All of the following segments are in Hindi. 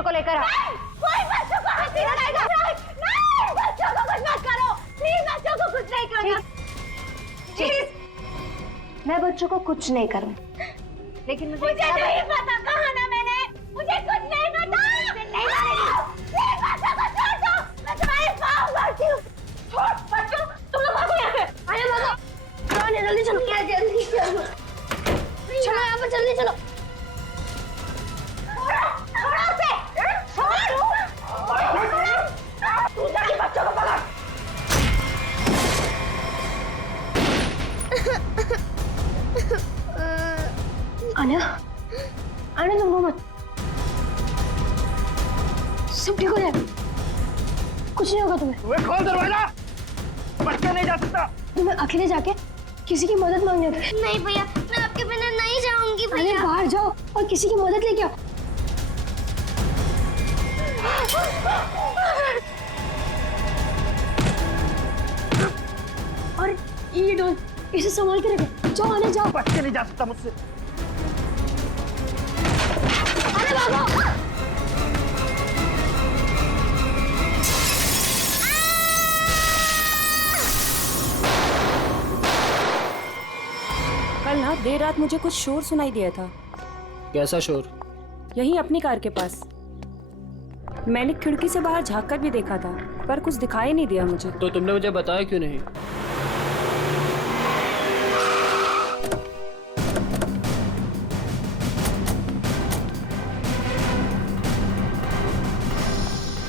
बच्चों को लेकर कोई बच्चों को हाथ नहीं लगाएगा। नहीं, बच्चों को कुछ मत करो प्लीज, बच्चों को कुछ नहीं करना प्लीज। मैं बच्चों को कुछ नहीं करूँ, लेकिन मुझे नहीं पता, कहा ना मैंने, मुझे कुछ नहीं पता। नहीं मानेगी। प्लीज बच्चों को छोड़ दो, मैं तुम्हारे पाँव पड़ती हूँ। छोड़ बच्चों, तुम लोग भागो यहाँ से। आया भागो, चलो जल्दी चलो, क्या जल्दी चलो, चलो यहाँ पर जल्दी चलो। छोड़ो उसे, छोड़। तू जाके बच्चों को पकड़। आना, आना तुम रो मत, सब ठीक हो जाएगा, कुछ नहीं होगा तुम्हें। खोल दरवाजा, बच्चा नहीं जा सकता। तुम्हें अकेले जाके किसी की मदद मांगनी होगी। नहीं भैया, मैं आपके बिना नहीं जाऊंगी अरे भैया। बाहर जाओ और किसी की मदद लेके आओ। और ये डॉल, इसे संभाल के रखो। जाओ आने जाओ। बच्चा नहीं जा सकता मुझसे। अरे भागो। कल ना देर रात मुझे कुछ शोर सुनाई दिया था। कैसा शोर? यहीं अपनी कार के पास। मैंने खिड़की से बाहर झांक कर भी देखा था, पर कुछ दिखाई नहीं दिया मुझे। तो तुमने मुझे बताया क्यों नहीं?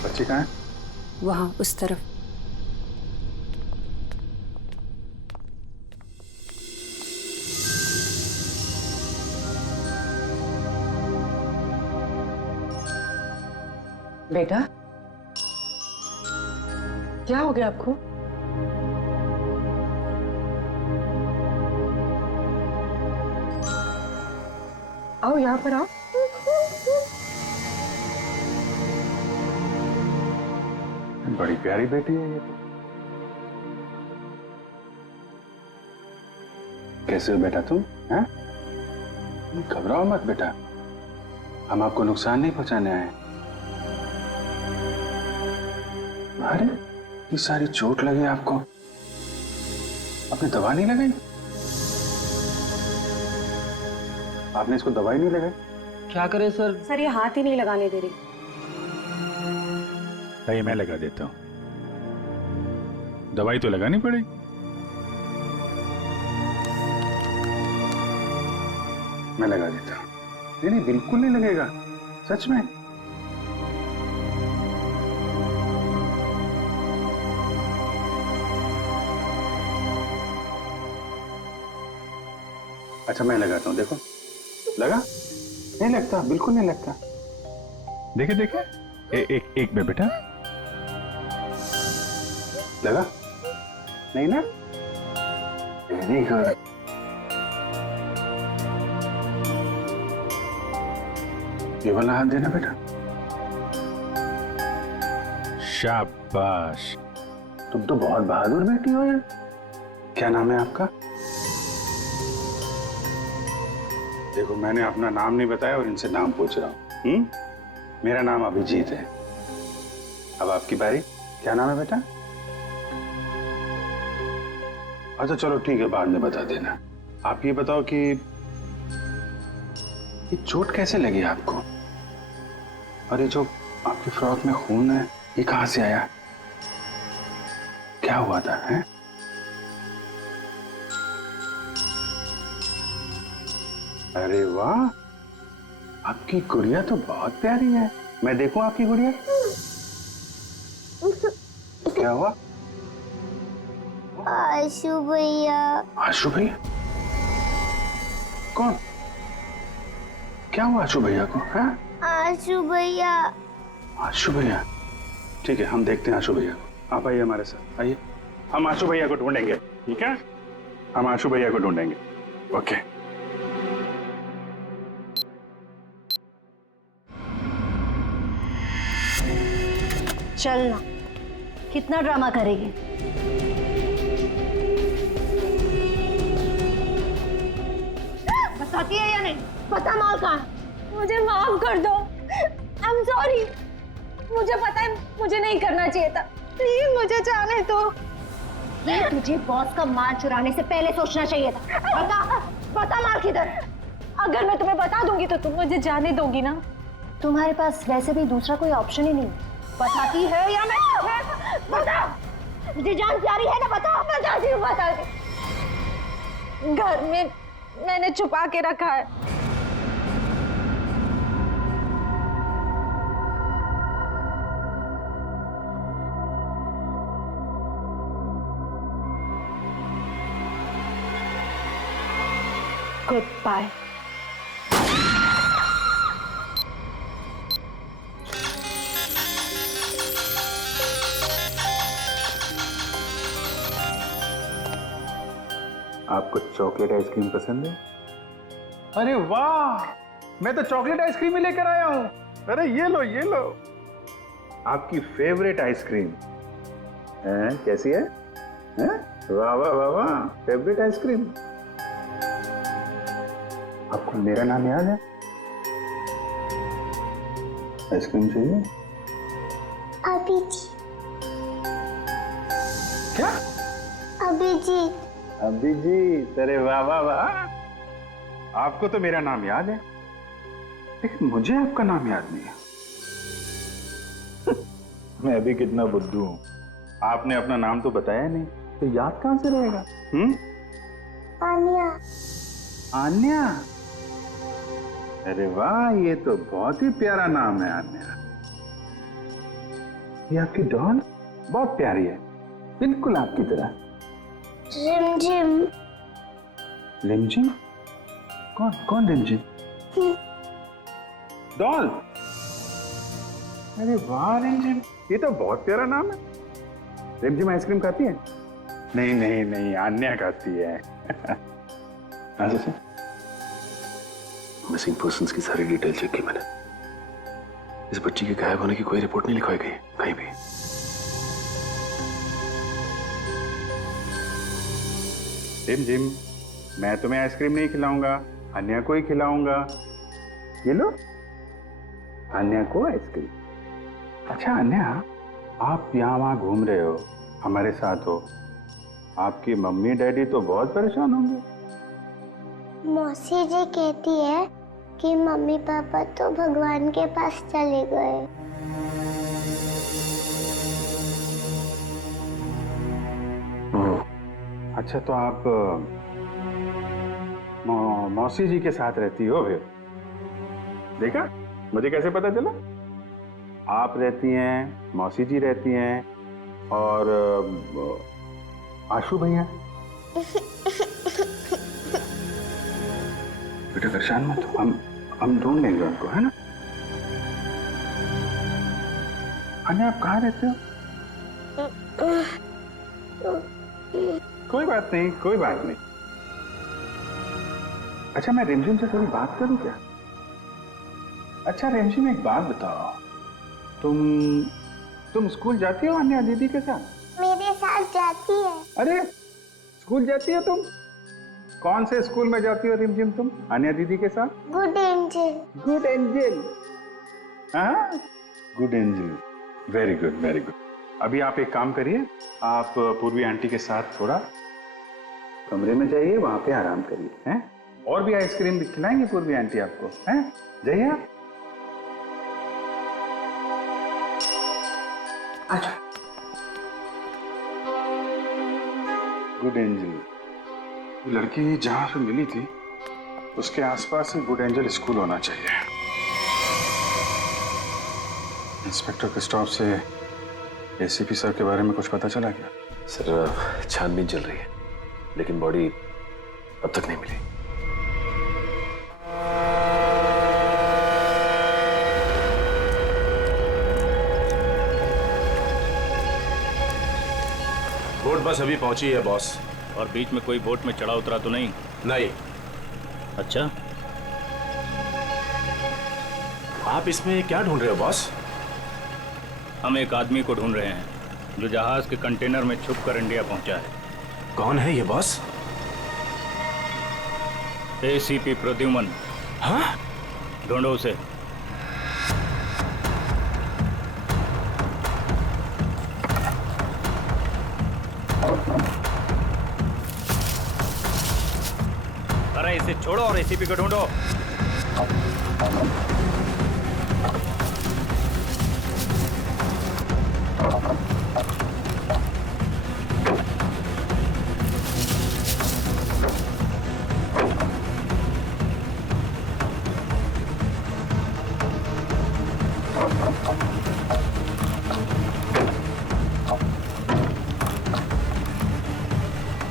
बच्चे कहाँ हैं? वहाँ उस तरफ। बेटा, क्या हो गया आपको? आओ यहाँ पर आओ। बड़ी प्यारी बेटी है ये तो। कैसे हो बेटा तुम? हैं? घबराओ मत बेटा, हम आपको नुकसान नहीं पहुंचाने आए। अरे ये सारी चोट लगी आपको, आपने दवा नहीं लगाई? आपने इसको दवाई नहीं लगाई? क्या करें सर? सर ये हाथ ही नहीं लगाने दे रही। ये मैं लगा देता हूँ, दवाई तो लगानी पड़ेगी। मैं लगा देता हूँ। नहीं नहीं, बिल्कुल नहीं लगेगा, सच में। अच्छा मैं लगाता हूँ, देखो लगा? नहीं लगता, बिल्कुल नहीं लगता। देखे देखे, एक में बेटा लगा? नहीं ना? Very good. ये वाला हाथ देना बेटा। शाबाश। तुम तो बहुत बहादुर बेटी हो यार। क्या नाम है आपका? देखो मैंने अपना नाम नहीं बताया और इनसे नाम पूछ रहा हूँ। मेरा नाम अभिजीत है। अब आपकी बारी। क्या नाम है बेटा? अच्छा चलो ठीक है, बाद में बता देना। आप ये बताओ कि ये चोट कैसे लगी आपको? और ये जो आपकी फ्रॉक में खून है, ये कहां से आया? क्या हुआ था? हैं? अरे वाह, आपकी गुड़िया तो बहुत प्यारी है। मैं देखूं आपकी गुड़िया? क्या हुआ? आशु भैया। आशु भैया? कौन? क्या हुआ आशु भैया को? हैं? आशु भैया। आशु भैया? ठीक है, हम देखते हैं आशु भैया को। आप आइए हमारे साथ, आइए। हम आशु भैया को ढूंढेंगे, ठीक है? हम आशु भैया को ढूंढेंगे। ओके। चलना, कितना ड्रामा करेगी? बताती है या नहीं? पता माल कहाँ? मुझे माफ कर दो, अब I'm sorry. मुझे पता है मुझे नहीं करना चाहिए था। प्लीज मुझे जाने दो। ये तुझे बॉस का माल चुराने से पहले सोचना चाहिए था। बता माल किधर? अगर मैं तुम्हें बता दूंगी तो तुम मुझे जाने दोगी ना? तुम्हारे पास वैसे भी दूसरा कोई ऑप्शन ही नहीं। बताती है या मैं? बता। मुझे जान प्यारी है ना? बताती हूँ। घर में मैंने छुपा के रखा है। Goodbye. आपको चॉकलेट आइसक्रीम पसंद है? अरे वाह, मैं तो चॉकलेट आइसक्रीम ही लेकर आया हूँ। अरे ये लो ये लो, आपकी फेवरेट आइसक्रीम। कैसी है? वाह वाह वाह वाह, फेवरेट आइसक्रीम। आपको मेरा नाम याद है? आइसक्रीम चाहिए? अभिजीत। क्या? अभिजीत। अभिजीत, अरे वाह वाह वाह, आपको तो मेरा नाम याद है, लेकिन मुझे आपका नाम याद नहीं है। मैं अभी कितना बुद्धू हूं, आपने अपना नाम तो बताया नहीं, तो याद कहां से रहेगा? आन्या। आन्या, अरे वाह, ये तो बहुत ही प्यारा नाम है आन्या। ये आपकी डॉल बहुत प्यारी है, बिल्कुल आपकी तरह। रिमझिम। रिमझिम? कौन रिमझिम? डॉल। अरे वाह रिमझिम, ये तो बहुत प्यारा नाम है। रिमझिम आइसक्रीम खाती है? नहीं नहीं नहीं, आन्या खाती है। मिसिंग पर्सन्स की सारी डिटेल चेक की मैंने। इस बच्ची के गायब होने की कोई रिपोर्ट नहीं लिखवाई गई कहीं भी। रिमझिम, मैं तुम्हें आइसक्रीम नहीं खिलाऊंगा, अन्या को ही खिलाऊंगा। ये लो, अन्या को आइसक्रीम। अच्छा अन्या, आप यहाँ वहाँ घूम रहे हो, हमारे साथ हो, आपकी मम्मी डैडी तो बहुत परेशान होंगे। मौसी जी कहती है कि मम्मी पापा तो भगवान के पास चले गए। अच्छा, तो आप मौसी जी के साथ रहती हो फिर? देखा, मुझे कैसे पता चला? आप रहती हैं, मौसी जी रहती हैं, और आशु भैया। बेटा परेशान मत हो, हम ढूंढ लेंगे उनको, है ना? अन्या, आप कहाँ रहते हो? कोई बात नहीं, कोई बात नहीं। अच्छा, मैं रिमझिम से थोड़ी बात करूं क्या? अच्छा रिमझिम, एक बात बताओ, तुम स्कूल जाती हो अन्या दीदी के साथ? मेरे साथ जाती है। अरे, स्कूल जाती हो तुम? कौन से स्कूल में जाती हो रिमझिम तुम अन्या दीदी के साथ? Good angel. Good angel. हाँ, good angel, very good very good. अभी आप एक काम करिए, आप पूर्वी आंटी के साथ थोड़ा कमरे में जाइए, वहां पे आराम करिए, हैं? और भी आइसक्रीम भी खिलाएंगे पूर्वी आंटी आपको, हैं? जाइए आप। अच्छा, गुड एंजल, लड़की जहां से मिली थी उसके आसपास ही गुड एंजल स्कूल होना चाहिए। इंस्पेक्टर क्रिस्टोफ से एसीपी सर के बारे में कुछ पता चला क्या? सर, छानबीन चल रही है, लेकिन बॉडी अब तक नहीं मिली। बोट बस अभी पहुंची है बॉस। और बीच में कोई बोट में चढ़ा उतरा तो नहीं? नहीं। अच्छा, आप इसमें क्या ढूंढ रहे हो बॉस? हम एक आदमी को ढूंढ रहे हैं जो जहाज के कंटेनर में छुपकर इंडिया पहुंचा है। कौन है ये बॉस? एसीपी प्रद्युमन। हाँ? ढूंढो उसे। छोड़ो और एसीपी को ढूंढो।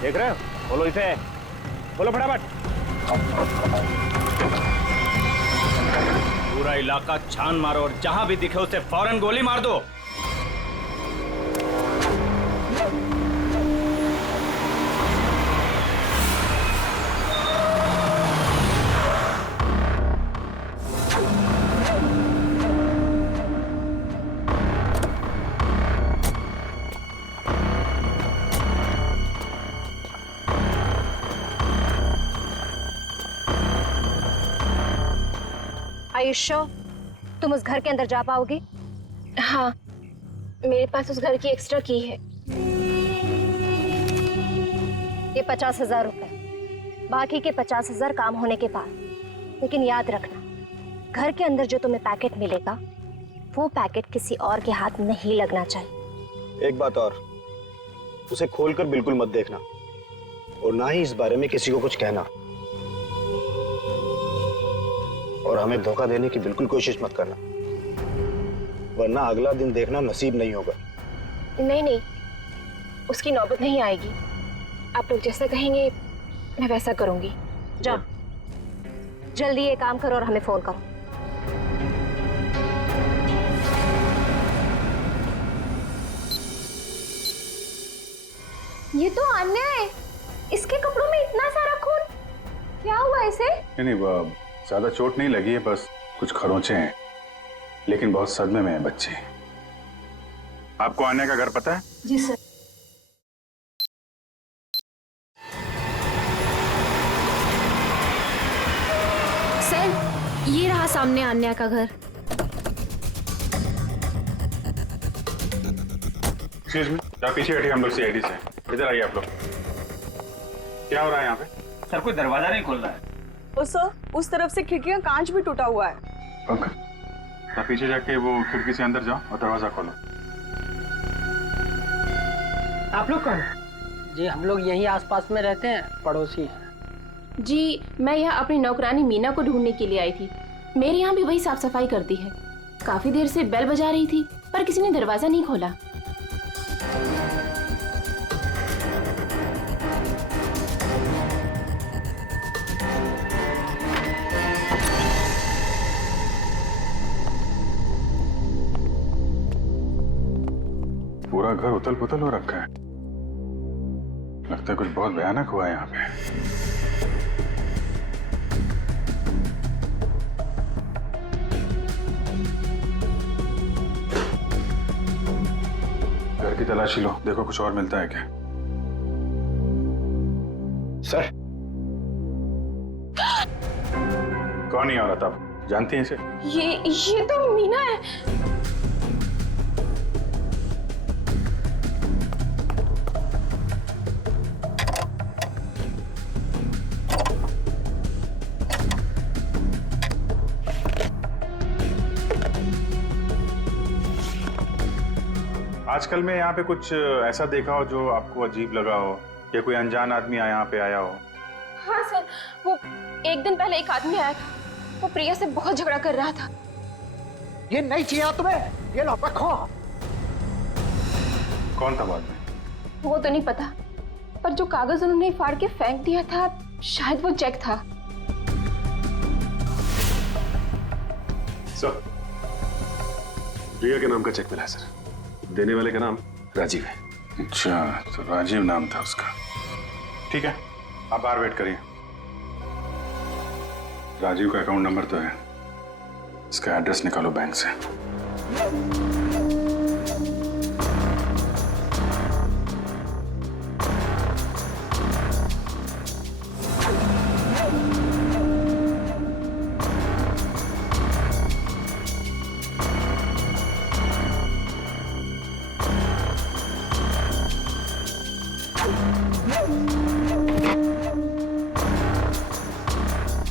देख रहे हो? बोलो इसे, बोलो फटाफट। पूरा इलाका छान मारो और जहां भी दिखे उसे फौरन गोली मार दो। आयुष्यो, तुम उस घर के अंदर जा पाओगे? हाँ, मेरे पास उस घर की एक्स्ट्रा की है। ये 50,000 रुपए, बाकी के 50,000 काम होने के बाद। लेकिन याद रखना, घर के अंदर जो तुम्हें पैकेट मिलेगा वो पैकेट किसी और के हाथ नहीं लगना चाहिए। एक बात और, उसे खोलकर बिल्कुल मत देखना और ना ही इस बारे में किसी को कुछ कहना, और हमें धोखा देने की बिल्कुल कोशिश मत करना, वरना अगला दिन देखना नसीब नहीं होगा। नहीं नहीं, उसकी नौबत नहीं आएगी। आप लोग जैसा कहेंगे मैं वैसा करूंगी। जाओ, जल्दी ये काम करो और हमें फोन करो। ये तो अन्याय है। इसके कपड़ों में इतना सारा खून, क्या हुआ इसे? नहीं, ज्यादा चोट नहीं लगी है, बस कुछ खरोंचे हैं, लेकिन बहुत सदमे में है बच्चे। आपको आन्या का घर पता है? जी सर। सर, ये रहा सामने आन्या का घर। एक्सक्यूज मी, आप पीछे हटिए, हम लोग सीआईडी से। इधर आइए आप लोग। क्या हो रहा है यहाँ पे? सर, कोई दरवाजा नहीं खोल रहा है। और सर, उस तरफ से खिड़की का कांच भी टूटा हुआ है। पंकज, आप पीछे जाके वो खिड़की से अंदर जाओ और दरवाजा खोलो। आप लोग कौन? जी हम लोग यहीं आसपास में रहते हैं, पड़ोसी हैं। जी मैं यहाँ अपनी नौकरानी मीना को ढूंढने के लिए आई थी। मेरे यहाँ भी वही साफ सफाई करती है। काफी देर से बेल बजा रही थी पर किसी ने दरवाजा नहीं खोला। पूरा घर उथल पुथल हो रखा है। लगता है कुछ बहुत भयानक हुआ है यहाँ पे। घर की तलाशी लो, देखो कुछ और मिलता है क्या। सर, कौन है औरत, आप जानती हैं इसे? ये तो मीना है। आजकल में यहाँ पे कुछ ऐसा देखा हो जो आपको अजीब लगा हो, या कोई अनजान आदमी यहाँ पे आया हो? हाँ सर, वो एक दिन पहले एक आदमी आया था। वो प्रिया से बहुत झगड़ा कर रहा था। ये नहीं चाहिए तुम्हें, ये लो रखो। कौन था बाद में? वो तो नहीं पता, पर जो कागज उन्होंने फाड़ के फेंक दिया था शायद वो चेक था। सर, प्रिया के नाम का चेक मिला है सर। देने वाले का नाम राजीव है। अच्छा, तो राजीव नाम था उसका। ठीक है, आप बाहर वेट करिए। राजीव का अकाउंट नंबर तो है, इसका एड्रेस निकालो बैंक से।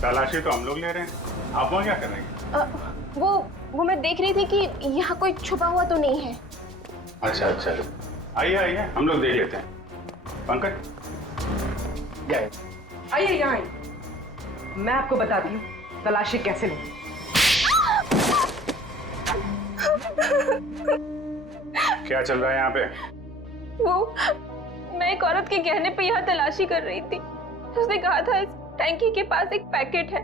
तलाशी तो हम लोग ले रहे हैं, आप वहाँ क्या कर रहे हैं? वो मैं देख रही थी कि यहाँ कोई छुपा हुआ तो नहीं है। अच्छा अच्छा, आइए आइए, हम लोग देख लेते हैं। पंकज आइए यहाँ आइए, मैं आपको बताती हूँ तलाशी कैसे लें। क्या चल रहा है यहाँ पे? वो मैं एक औरत के गहने पे यहाँ तलाशी कर रही थी। उसने कहा था इस टैंकी के पास एक पैकेट है,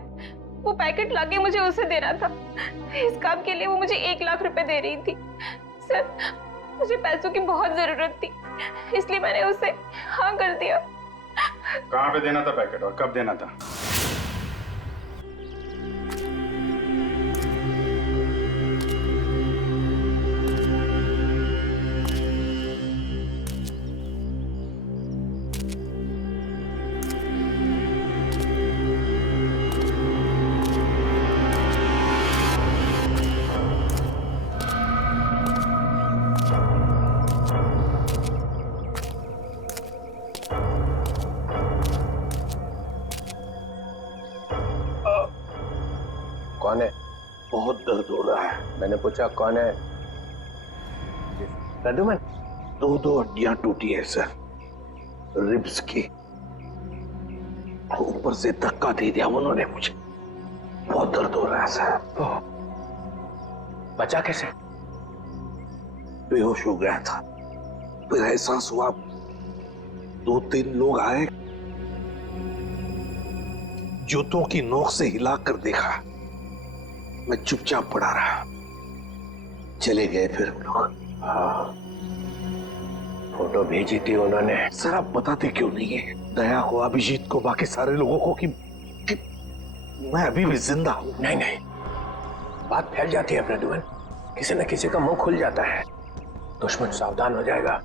वो पैकेट लाके मुझे उसे देना था। इस काम के लिए वो मुझे 1 लाख रुपए दे रही थी। सर, मुझे पैसों की बहुत जरूरत थी, इसलिए मैंने उसे हाँ कर दिया। कहाँ पे देना था पैकेट और कब देना था? कौन है? बहुत दर्द हो रहा है। मैंने पूछा कौन है? प्रद्युमन। 2 हड्डियां टूटी है सर, रिब्स की। ऊपर से धक्का दे दिया उन्होंने मुझे, बहुत दर्द हो रहा है सर। बचा कैसे? बेहोश हो गया था, फिर एहसास हुआ, 2-3 लोग आए, जूतों की नोक से हिलाकर देखा, मैं चुपचाप पड़ा रहा, चले गए फिर वो लोग। हाँ, फोटो भेजी थी उन्होंने। सर आप बताते क्यों नहीं है दया को, अभिजीत को, बाकी सारे लोगों को कि मैं अभी भी जिंदा हूं? नहीं नहीं, बात फैल जाती है प्रद्युमन, किसी न किसी का मुंह खुल जाता है, दुश्मन सावधान हो जाएगा।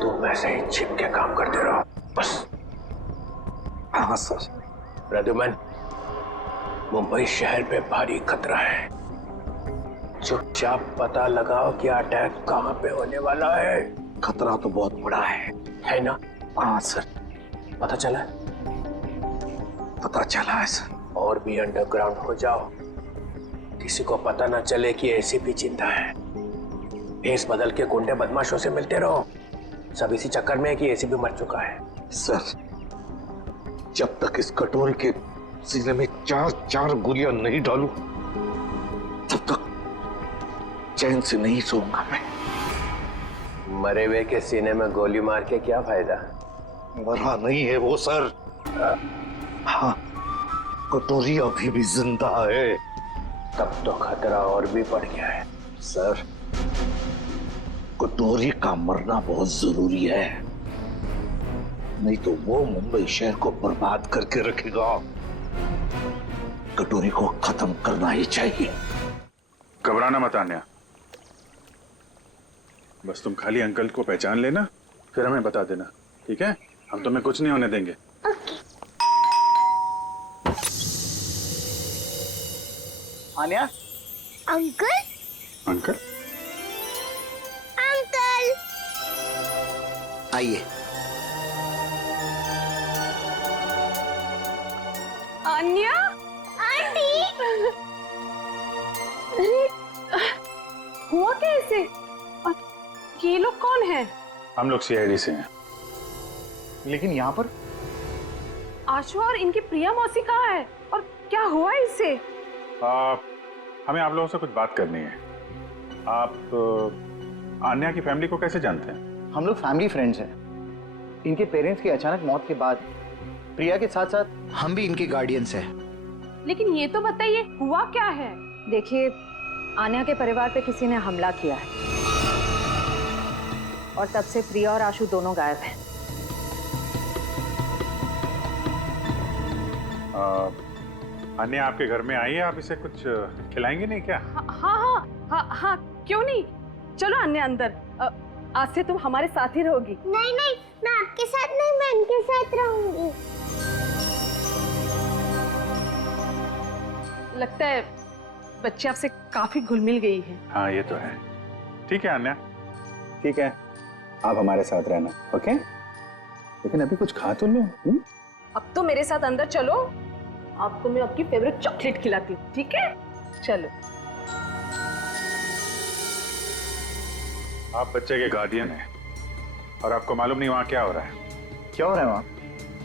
तुम वैसे ही छिप के काम करते रहो बस। हाँ सर। प्रद्युमन, मुंबई शहर पे भारी खतरा है, चुपचाप पता लगाओ कि अटैक कहाँ पे होने वाला है। खतरा तो बहुत बड़ा है ना? हाँ सर। पता चला? पता चला है सर। और भी अंडरग्राउंड हो जाओ, किसी को पता ना चले कि एसीपी जिंदा है। भेस बदल के गुंडे बदमाशों से मिलते रहो, सब इसी चक्कर में है कि एसीपी मर चुका है। सर, जब तक इस कटोरी के सीने में 4 गोलियां नहीं डालूं, तब तक चैन से नहीं सोऊंगा मैं। मरे हुए के सीने में गोली मार के क्या फायदा? मरा नहीं है वो सर। हाँ, कटोरी अभी भी जिंदा है। तब तो खतरा और भी बढ़ गया है। सर, कटोरी का मरना बहुत जरूरी है, नहीं तो वो मुंबई शहर को बर्बाद करके रखेगा। कटोरी को खत्म करना ही चाहिए। घबराना मत आन्या, बस तुम खाली अंकल को पहचान लेना, फिर हमें बता देना, ठीक है? हम तुम्हें कुछ नहीं होने देंगे। आन्या। अंकल अंकल अंकल आइए। अन्या, आंटी। अरे हुआ कैसे? ये लोग कौन है? हम लोग सीआईडी से हैं। लेकिन यहाँ पर आशु और इनकी प्रिया मौसी कहाँ है और क्या हुआ इससे? हमें आप लोगों से कुछ बात करनी है। आप आन्या की फैमिली को कैसे जानते हैं? हम लोग फैमिली फ्रेंड्स हैं। इनके पेरेंट्स की अचानक मौत के बाद प्रिया के साथ साथ हम भी इनके गार्डियंस हैं। लेकिन ये तो बताइए हुआ क्या है? देखिए, आन्या के परिवार पे किसी ने हमला किया है और तब से प्रिया और आशु दोनों गायब हैं। अन्या आपके घर में आई है, आप इसे कुछ खिलाएंगे नहीं क्या? हाँ, क्यों नहीं? चलो अन्य अंदर, आज से तुम हमारे साथ ही रहोगी। नहीं नहीं, मैं आपके साथ नहीं, मैं इनके साथ रहूंगी। लगता है बच्ची आपसे काफी घुल मिल गई है। हाँ ये तो है। ठीक है अन्या, ठीक है, आप हमारे साथ रहना, ओके? लेकिन अभी कुछ खा तो लो। अब तो मेरे साथ अंदर चलो। आपको मैं आपकी फेवरेट चॉकलेट खिलाती हूँ, ठीक है? चलो। आप बच्चे के गार्डियन हैं और आपको मालूम नहीं वहाँ क्या हो रहा है। क्या हो रहा है वहाँ?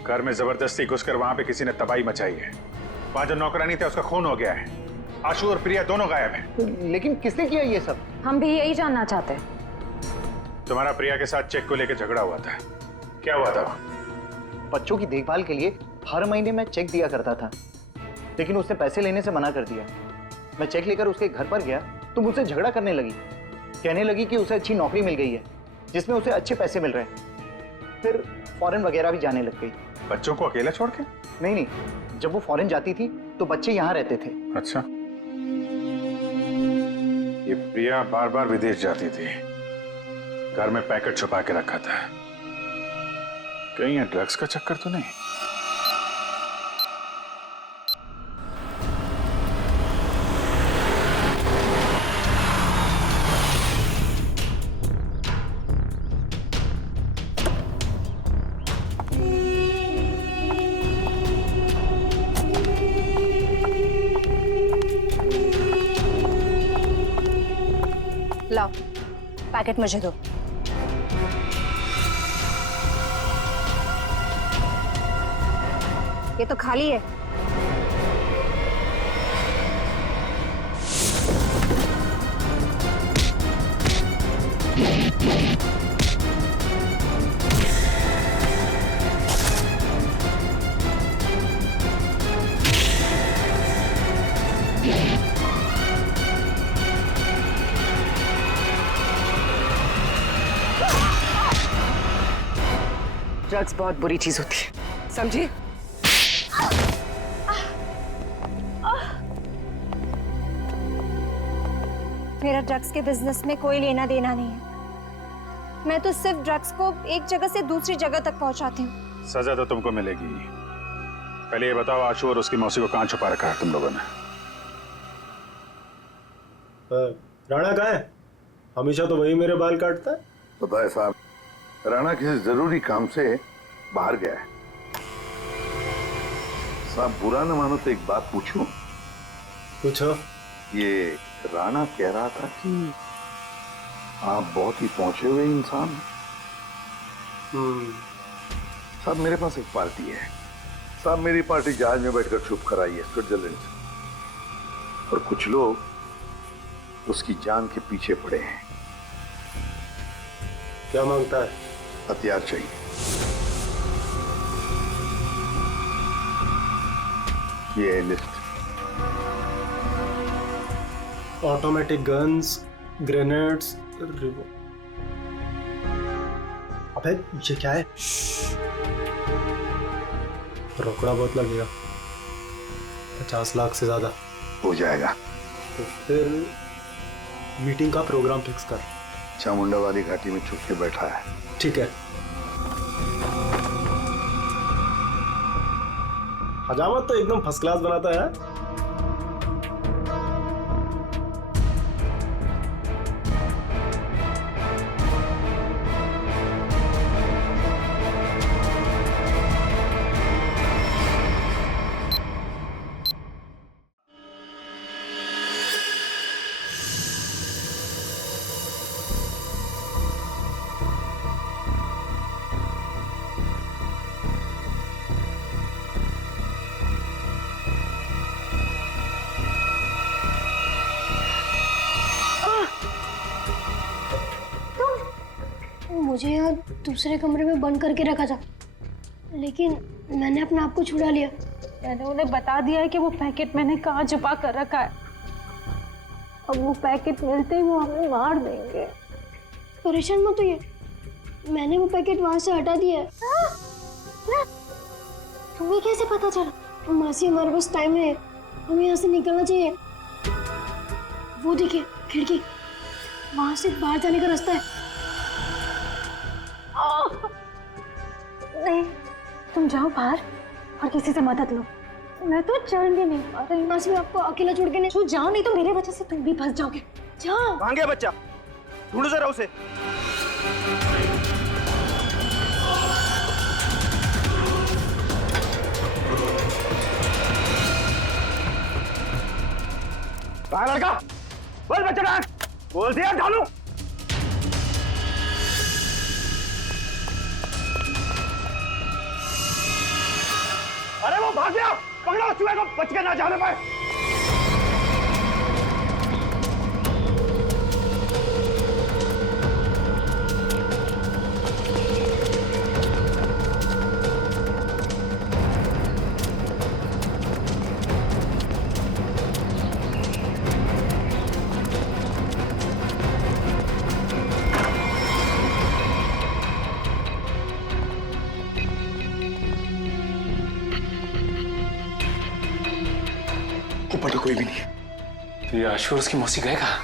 घर में जबरदस्ती घुसकर वहाँ पे किसी ने तबाही मचाई है। वहाँ जो नौकरानी था उसका खून हो गया है। आशु और प्रिया दोनों गायब हैं। लेकिन किसने किया ये सब? हम भी यही जानना चाहते हैं। तुम्हारा प्रिया के साथ चेक को लेकर झगड़ा हुआ था, क्या हुआ था? बच्चों की देखभाल के लिए हर महीने मैं चेक दिया करता था, लेकिन उसने पैसे लेने से मना कर दिया। मैं चेक लेकर उसके घर पर गया तो मुझसे झगड़ा करने लगी, कहने लगी कि उसे अच्छी नौकरी मिल गई है जिसमें उसे अच्छे पैसे मिल रहे हैं। फिर फॉरेन वगैरह भी जाने लग गई। बच्चों को अकेला छोड़ के? नहीं, जब वो फॉरेन जाती थी तो बच्चे यहाँ रहते थे। अच्छा, ये प्रिया बार बार विदेश जाती थी, घर में पैकेट छुपा के रखा था। कहीं ये ड्रग्स का चक्कर तो नहीं? लाओ, पैकेट मुझे दो। ये तो खाली है। ड्रग्स बहुत बुरी चीज होती है, समझी? मेरा ड्रग्स के बिजनेस में कोई लेना देना नहीं है। मैं तो सिर्फ ड्रग्स को एक जगह से दूसरी जगह तक पहुंचाती हूँ। सजा तो तुमको मिलेगी। पहले ये बताओ, आशु और उसकी मौसी को कहाँ छुपा रखा है तुम लोगों ने? राणा कहाँ है? हमेशा तो वही मेरे बाल काटता है। पता है साहब, राणा किसी जरूरी काम से बाहर गया है। साहब बुरा न मानो तो एक बात पूछूं? पूछो। ये राणा कह रहा था कि आप बहुत ही पहुंचे हुए इंसान। साहब मेरे पास एक पार्टी है। साहब मेरी पार्टी जहाज में बैठकर छुप कर आई है स्विट्जरलैंड से, और कुछ लोग उसकी जान के पीछे पड़े हैं। क्या मांगता है? हथियार चाहिए। ये है लिस्ट। ऑटोमेटिक गन्स, ग्रेनेड्स, अबे ये क्या है? रोकड़ा बहुत लगेगा, 50 लाख से ज्यादा हो जाएगा। तो फिर मीटिंग का प्रोग्राम फिक्स कर। चामुंडा वाली घाटी में छुप के बैठा है। ठीक है। हजामत तो एकदम फर्स्ट क्लास बनाता है। मुझे यहाँ दूसरे कमरे में बंद करके रखा था, लेकिन मैंने अपने आप को छुड़ा लिया। मैंने उन्हें बता दिया है कि वो पैकेट मैंने कहाँ छुपा कर रखा है। अब वो पैकेट मिलते ही वो हमें मार देंगे। परेशान मत होइए, मैंने वो पैकेट वहां से हटा दिया है। तुम्हें कैसे पता चला? मासी हमारे पास टाइम है, हमें यहाँ से निकलना चाहिए। वो देखिए खिड़की, वहां से बाहर जाने का रास्ता है। नहीं, तुम जाओ बाहर और किसी से मदद लो। मैं तो चल भी नहीं पा रही। मासी मैं आपको अकेला छोड़ के नहीं। तू जाओ, नहीं तो मेरे वजह से तुम भी फंस जाओगे। जाओ। कहाँ गया बच्चा? ढूंढो जरा उसे। कहाँ है लड़का? बोल बच्चा कहाँ है? बोल दिया ढालू। अरे वो भाग गया, पकड़ो उस चूहे को, बच के ना जाने पाए। ऊपर तो कोई भी नहीं है। तो ये आशु और उसकी मौसी गए कहाँ?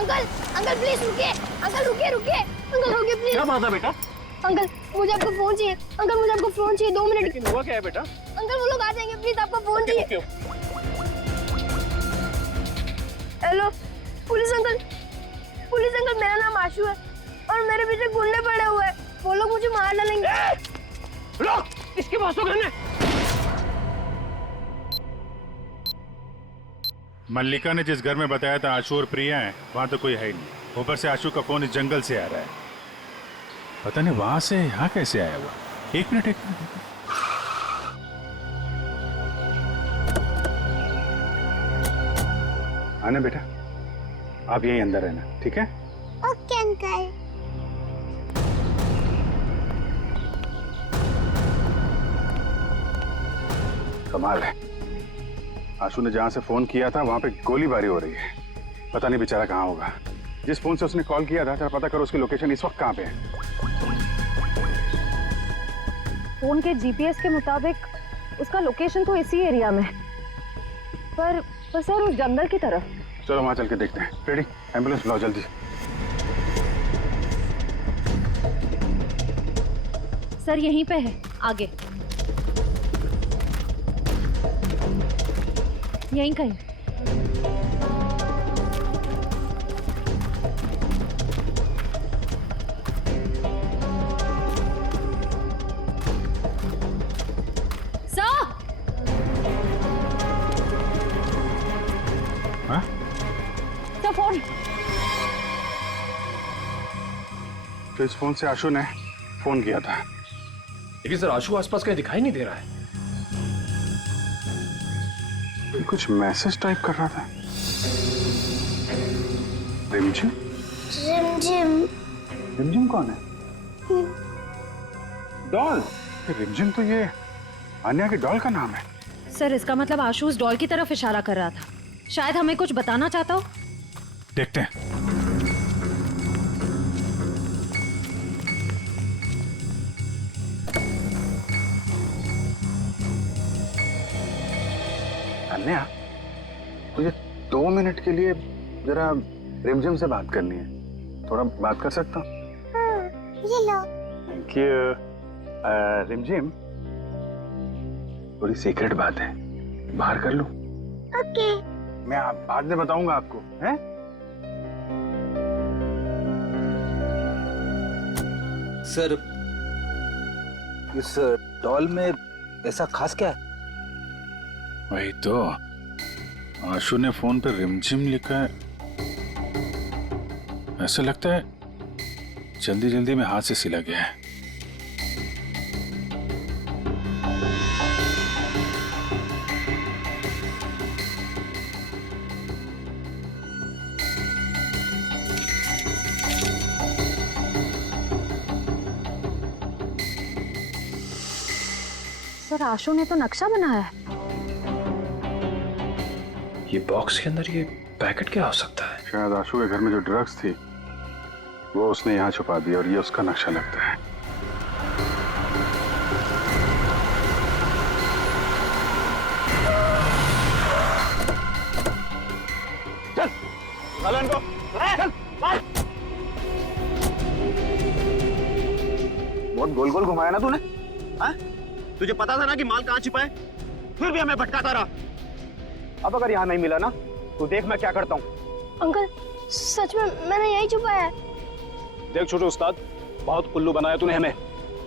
अंकल अंकल प्लीज रुकिए, अंकल रुकिए रुकिए, अंकल रुकिए प्लीज। क्या बात है बेटा? अंकल मुझे आपका फोन चाहिए, अंकल मुझे आपका फोन चाहिए, 2 मिनट। लेकिन हुआ क्या है बेटा? अंकल वो लोग आ जाएंगे, प्लीज आपका फोन चाहिए। हेलो पुलिस अंकल मेरा नाम आशु है और मेरे पीछे गुंडे पड़े हुए हैं, वो लोग मुझे मार डालेंगे। रुक, इसके पास तो गन है। मल्लिका ने जिस घर में बताया था आशु और प्रिया हैं, वहां तो कोई है ही नहीं। ऊपर से आशु का फोन इस जंगल से आ रहा है, पता नहीं वहां से यहाँ कैसे आया हुआ। एक मिनट आना बेटा, आप यहीं अंदर रहना, ठीक है? Okay uncle. कमाल है, आशु ने जहां से फोन किया था वहां पे गोलीबारी हो रही है। पता नहीं बेचारा कहाँ होगा। जिस फोन से उसने कॉल किया था, जरा पता करो उसकी लोकेशन इस वक्त कहाँ पे है। फोन के जीपीएस के मुताबिक उसका लोकेशन तो इसी एरिया में, पर सर उस जंगल की तरफ। चलो वहां चल के देखते हैं। रेडी, एम्बुलेंस बुलाओ जल्दी। सर यहीं पे है, आगे यहीं कहीं। हाँ? Sir phone. तो इस फोन से आशु ने फोन किया था, लेकिन सर आशु आसपास कहीं दिखाई नहीं दे रहा है। कुछ मैसेज टाइप कर रहा था। रिमझिम? रिमझिम कौन है? डॉल? रिमझिम तो ये अन्या की डॉल का नाम है। सर इसका मतलब आशु उस डॉल की तरफ इशारा कर रहा था, शायद हमें कुछ बताना चाहता हो। देखते हैं। अन्या, मुझे 2 मिनट के लिए जरा रिमझिम से बात करनी है, थोड़ा बात कर सकता हूँ? ये लो। Thank you. रिमझिम, थोड़ी सीक्रेट बात है, बाहर कर लूं? ओके। मैं बाद में बताऊंगा आपको, हैं? सर, इस डॉल में ऐसा खास क्या है? वही तो, आशु ने फोन पे रिमझिम लिखा है। ऐसा लगता है जल्दी जल्दी में हाथ से सिला गया है। सर आशु ने तो नक्शा बनाया है। ये बॉक्स के अंदर ये पैकेट क्या हो सकता है? शायद आशु के घर में जो ड्रग्स थी वो उसने यहाँ छुपा दी और ये उसका नक्शा लगता है। चल को चल बहुत गोल गोल घुमाया ना तूने, हाँ? तुझे पता था ना कि माल कहाँ छिपा है, फिर भी हमें भटकाता रहा। अब अगर यहाँ नहीं मिला ना तो देख मैं क्या करता हूँ। अंकल सच में मैंने यही छुपाया है। देख छोटे उस्ताद, बहुत उल्लू बनाया तूने हमें।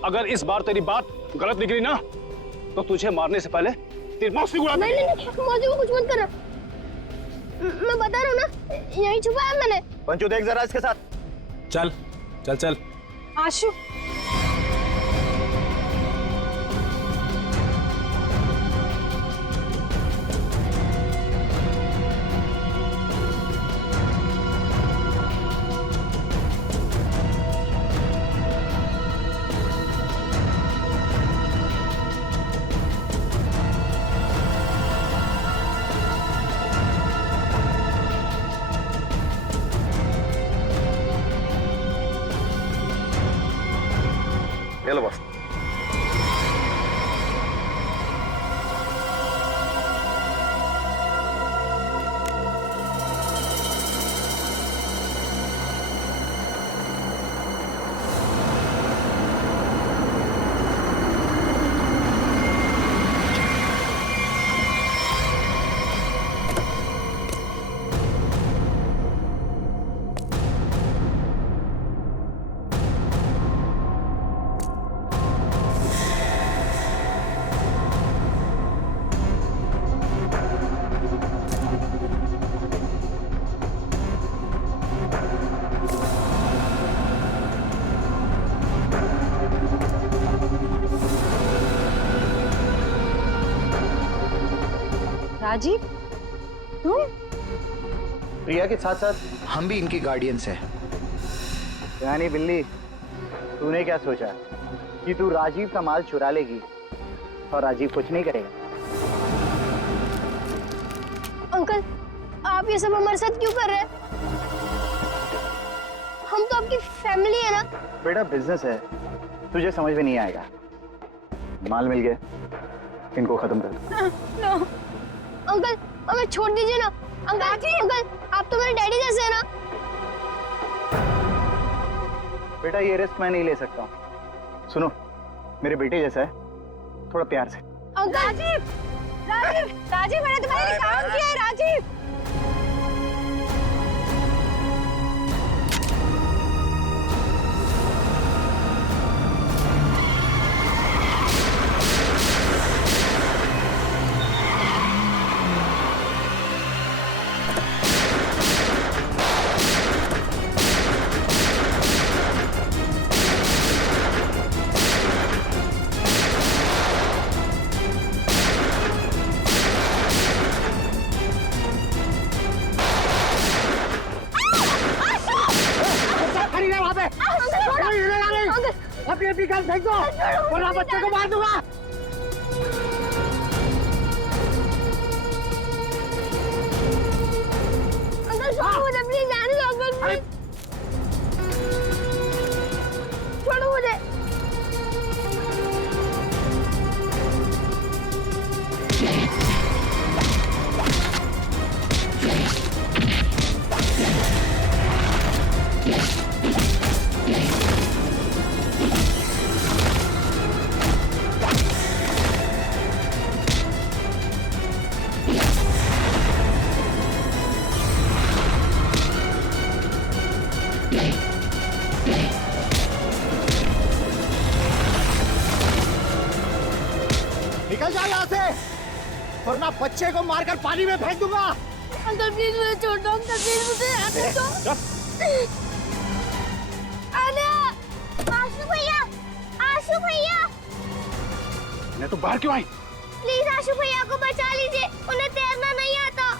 अगर इस बार तेरी बात गलत निकली ना तो तुझे मारने से पहले तेरी मौत से उड़ा नहीं नहीं नहीं, मौसी को कुछ मत करना, मैं बता रहा हूँ ना यही छुपाया है मैंने। पंचू देख जरा इसके साथ। चल चल चल। आशु ये लो बस। राजीव तुम? प्रिया के साथ साथ हम भी इनकी गार्डियंस हैं। यानी बिल्ली, तूने क्या सोचा कि तू राजीव का माल चुरा लेगी और राजीव कुछ नहीं करेगा? अंकल आप ये सब हमारे साथ क्यों कर रहे हैं? हम तो आपकी फैमिली है ना। बेटा बिजनेस है, तुझे समझ में नहीं आएगा। माल मिल गया, इनको खत्म कर दो। अंकल हमें छोड़ दीजिए ना। अंकल आप तो मेरे डैडी जैसे हैं ना। बेटा ये रिस्क मैं नहीं ले सकता हूँ। सुनो, मेरे बेटे जैसा है, थोड़ा प्यार से। राजीव राजीव राजीव मैंने तुम्हारे लिए काम किया है राजीव। अपनी गन फेंक दो वरना बच्चे को मार दूंगा। अंकल छोड़ो मुझे प्लीज, जाने दो अंकल प्लीज, छोड़ो मुझे। निकल जाओ यहाँ से वरना बच्चे को मारकर पानी में फेंक दूंगा। अंकल प्लीज मुझे छोड़ दो, अंकल प्लीज मुझे आने दो। आशु भैया, आशु भैया। मैं तो बाहर क्यों आई? प्लीज आशु भैया को बचा लीजिए, उन्हें तैरना नहीं आता।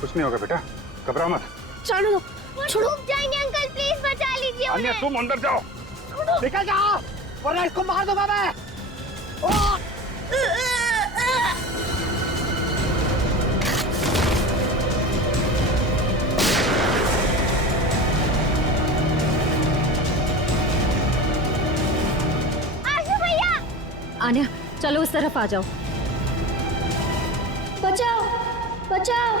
कुछ नहीं होगा बेटा, घबराओ मत। छोड़ो दो, छोड़ो जाएंगे अंकल, प्लीज बचा लीजिए अन्य उन्हें। तुम अंदर जाओ। निकल जाओ वरना इसको मार दूंगा मैं। आन्या चलो उस तरफ आ जाओ। बचाओ बचाओ।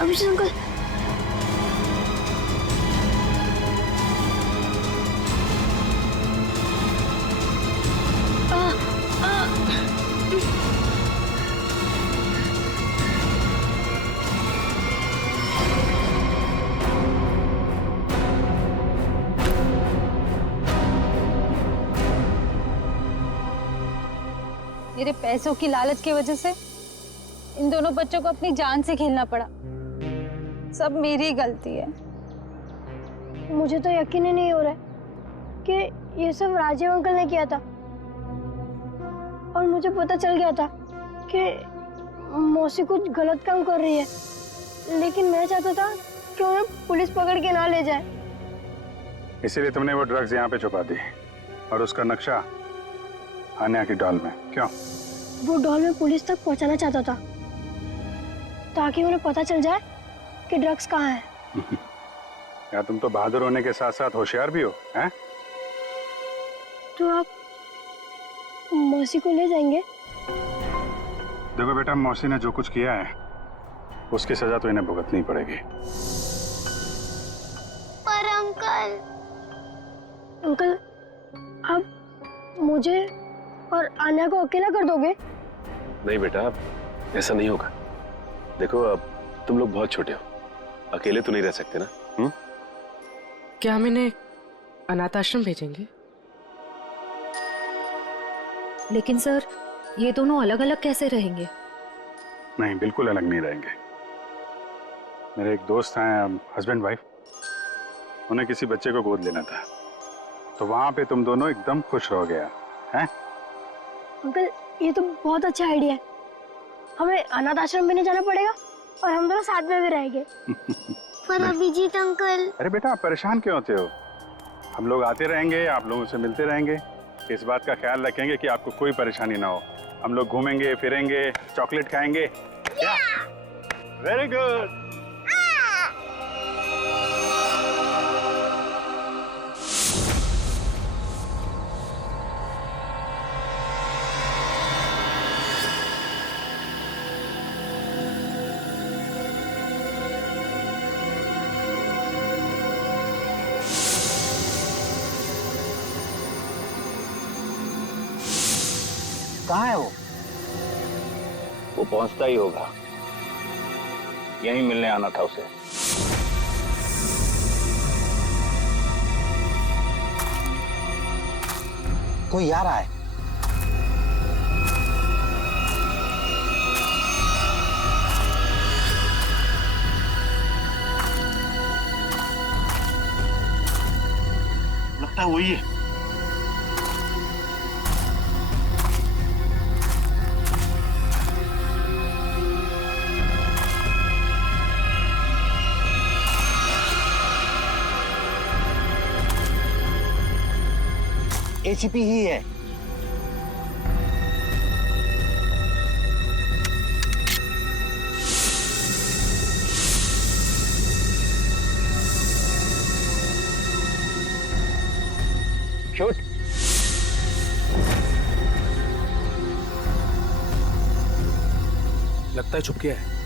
अभिषेक अंकल, मेरे पैसों की लालच की वजह से इन दोनों बच्चों को अपनी जान से खेलना पड़ा। सब मेरी गलती है। मुझे तो यकीन ही नहीं हो रहा है कि ये सब राजीव अंकल ने किया था। और मुझे पता चल गया था कि मौसी कुछ गलत काम कर रही है, लेकिन मैं चाहता था कि उन्हें पुलिस पकड़ के ना ले जाए। इसीलिए तुमने वो ड्रग्स यहाँ पे छुपा दी और उसका नक्शा आन्या की डॉल में। क्यों? वो डॉल में पुलिस तक पहुंचाना चाहता था ताकि उन्हें पता चल जाए कि ड्रग्स कहाँ है। यार तुम तो बहादुर होने के साथ साथ होशियार भी हो, हैं? तो आप मौसी को ले जाएंगे? देखो बेटा, मौसी ने जो कुछ किया है उसकी सजा तो इन्हें भुगतनी पड़ेगी। पर अंकल, अंकल आप मुझे और आन्या को अकेला कर दोगे? नहीं बेटा, ऐसा नहीं होगा। देखो अब तुम लोग बहुत छोटे हो, अकेले तो नहीं रह सकते ना। क्या हम इन्हें अनाथ आश्रम भेजेंगे? लेकिन सर ये दोनों अलग अलग कैसे रहेंगे? नहीं, बिल्कुल अलग नहीं रहेंगे। मेरे एक दोस्त हैं, हस्बैंड वाइफ, उन्हें किसी बच्चे को गोद लेना था, तो वहां पे तुम दोनों एकदम खुश रहोगे यार, हैं? अंकल ये तो बहुत अच्छा आइडिया है। हमें अनाथ आश्रम में नहीं जाना पड़ेगा और हम दोनों साथ में भी रहेंगे। पर अभिजीत अंकल। अरे बेटा, आप परेशान क्यों होते हो? हम लोग आते रहेंगे, आप लोगों से मिलते रहेंगे, इस बात का ख्याल रखेंगे कि आपको कोई परेशानी ना हो। हम लोग घूमेंगे फिरेंगे, चॉकलेट खाएंगे। क्या? Very good. कहाँ है वो पहुंचता ही होगा, यहीं मिलने आना था उसे। कोई आ रहा है। लगता है वही है। एसीपी ही है। शूट। लगता है छुप गया है।